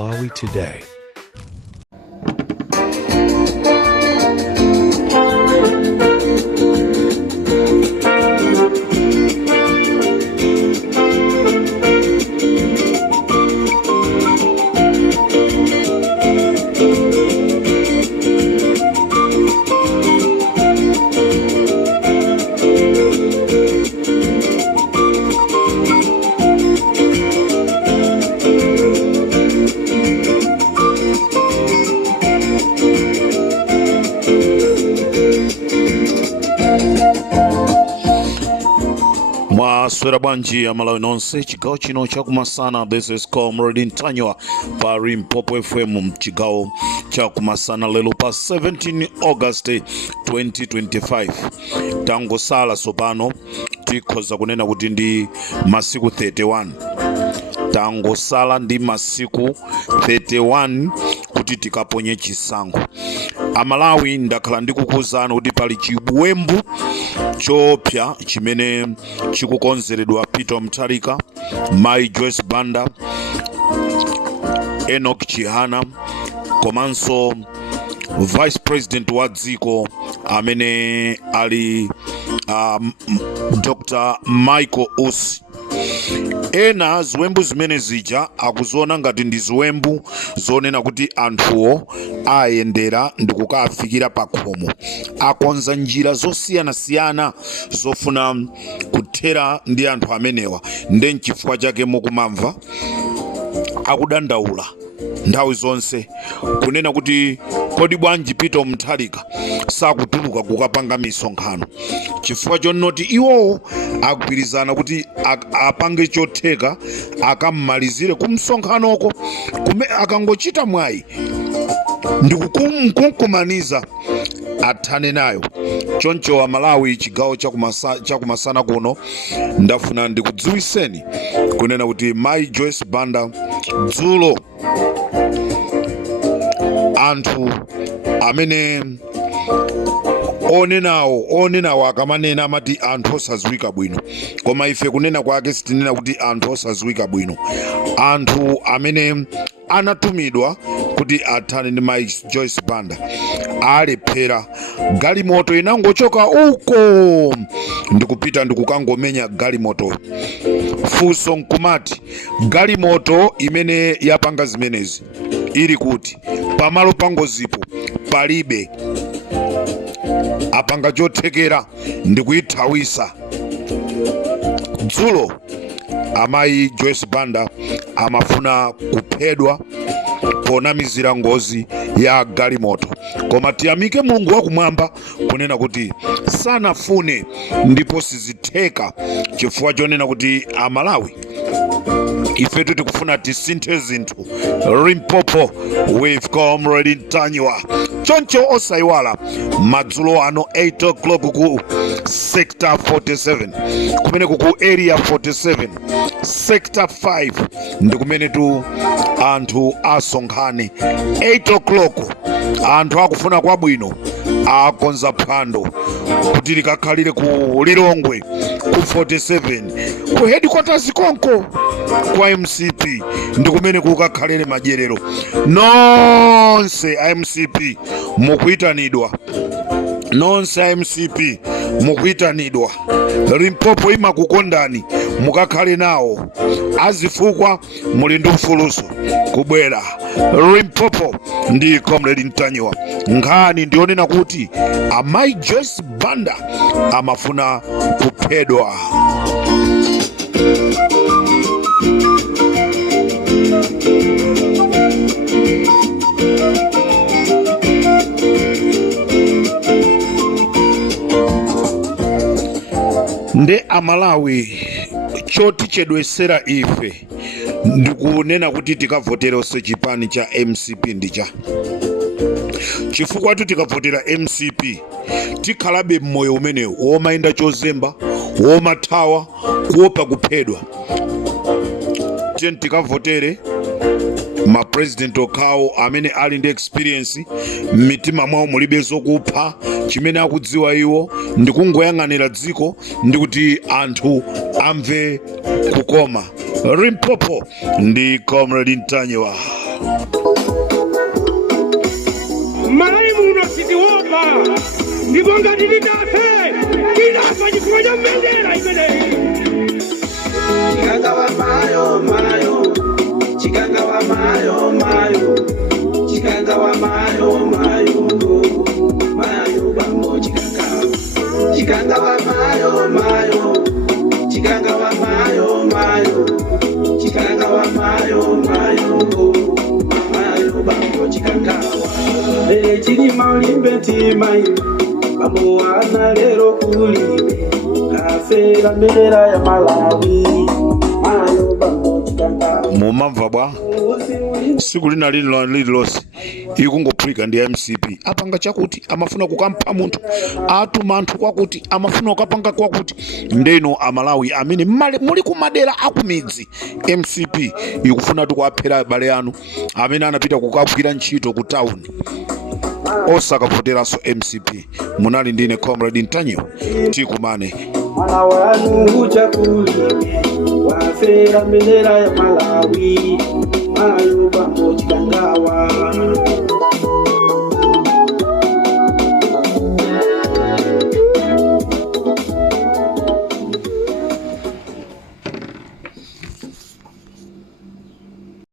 Malawi today. Mwaswera bwanji ya Malawi nonse chigawo chino chakumasana. This is Comrade Ntanyiwa pa Limpopo FM chigawo chakumasana lelo pa 17 August 2025. Tangosala sopano tikhoza kunena kuti ndi masiku 31. Tangosala ndi masiku 31 kuti tikaponye chisankho. Amalawi ndakhala ndikukuwuzani kuti pali chiwembu chopya chimene chikukonzeredwa Peter Mutharika, Mayi Joyce Banda, Enoch Chihana komanso Vice President wa dziko amene ali Dr. Michael Usi. Ena ziwembu zimene zija akuziona ngati ndi ziwembu zonena kuti anthuwo ayendera ndikukafikira pa khomo, akonza njira zosiyana-siyana zofuna kuthera ndi anthu amenewa. Ndi nchifukwa chake mukumamva akudandaula nthawi zonse kunena kuti kodi bwanji Peter Mutharika sakutuluka kukapanga misonkhano, chifukwa chonoti iwowo agwirizana kuti apange chotheka akammalizire kumsonkhanoko kume akangochita mwayi ndikukumaniza athane nayo. Choncho Malawi chigawo chakumasana kuno ndafuna ndikudziwiseni kunena kuti Mayi Joyce Banda dzulo anthu amene onenawo akamanena amati anthu osaziwika bwino, koma ife kunena kwake sitinena kuti anthu osaziwika bwino. Anthu amene anatumidwa kuti athane ndi Mayi Joyce Banda alephera. Galimoto inangochoka uko ndikupita ndikukangomenya galimoto. Funso nkumati galimoto imene yapanga zimenezi ili kuti pamalo pangozipo palibe, apanga chothekera ndikuyithawisa. Dzulo Amayi Joyce Banda amafuna kuphedwa ponamizira ngozi ya galimoto, koma tiyamike Mulungu wakumwamba kunena kuti sanafune ndipo sizitheka, chifukwa chonena kuti Amalawi ife tikufuna tisinthe zinthu. Limpopo with Comrade Ntanyiwa. Choncho osayiwala madzulo ano 8 o'clock ku sector 47 kumene ku area 47 sector 5 ndi kumene tu anthu asonkhane 8 o'clock. Anthu akufuna kwabwino akonza phwando kuti likakhalire ku Lilongwe ku 47 ku headquarters konko kwa MCP ndi kumene kukakhalire madyerero. Nonse MCP mukuitanidwa, nonse MCP mukuitanidwa. Limpopo imakukondani mukakhale nawo azifukwa muli ndi ufuluso kubwera. Limpopo ndi Comrade Ntanyiwa. Nkhani ndionena kuti Mayi Joyce Banda amafuna kuphedwa. Nde Amalawi choti chedwesera ife ndikunena kuti tikavotera ose chipani cha MCP ndicha, chifukwa tikavotera MCP tikhalabe mmoyo umenewu womayenda chozemba, womathawa, kuopa kuphedwa. Tikavotere ma president okhawo amene ali ndi experience m'mitima mwawo mulibe zokupha. Chimene akudziwa iwo ndi kungoyang'anira dziko ndi kuti anthu amve kukoma. Limpopo ndi Comrade Ntanyiwa. Mayi muno sitiwopa ndipo ngati titafe tinafa chifukwa cha mbendera imeneyi. Chikanga wa mayo mayo, chikanga wa mayo mayo, chikanga wa mayo mayo, mayo bambo chikanga, chikanga wa mayo mayo, chikanga wa mayo mayo, chikanga wa mayo mayo, mayo bambo chikanga. Chiri maulimbe timayi bambo wana lero kulime kafera mbendera ya Malawi. Mayo bambo chikanga. Mumamva bwa siku lina lililonse ikungophulika ndi MCP apanga chakuti amafuna kukampha munthu, atuma anthu kwakuti amafuna kukapanga kwakuti. Ndeno Amalawi amene muli kumadera akumidzi, MCP ikufuna kuaphera abale anu amene anapita kukagwira ntchito ku town osakavoteranso MCP. Munali ndine Comrade Ntanyiwa, tikumane. Mwana wanu chakulime wafera mbendera ya Malawi. Mayo bambo chikangawa.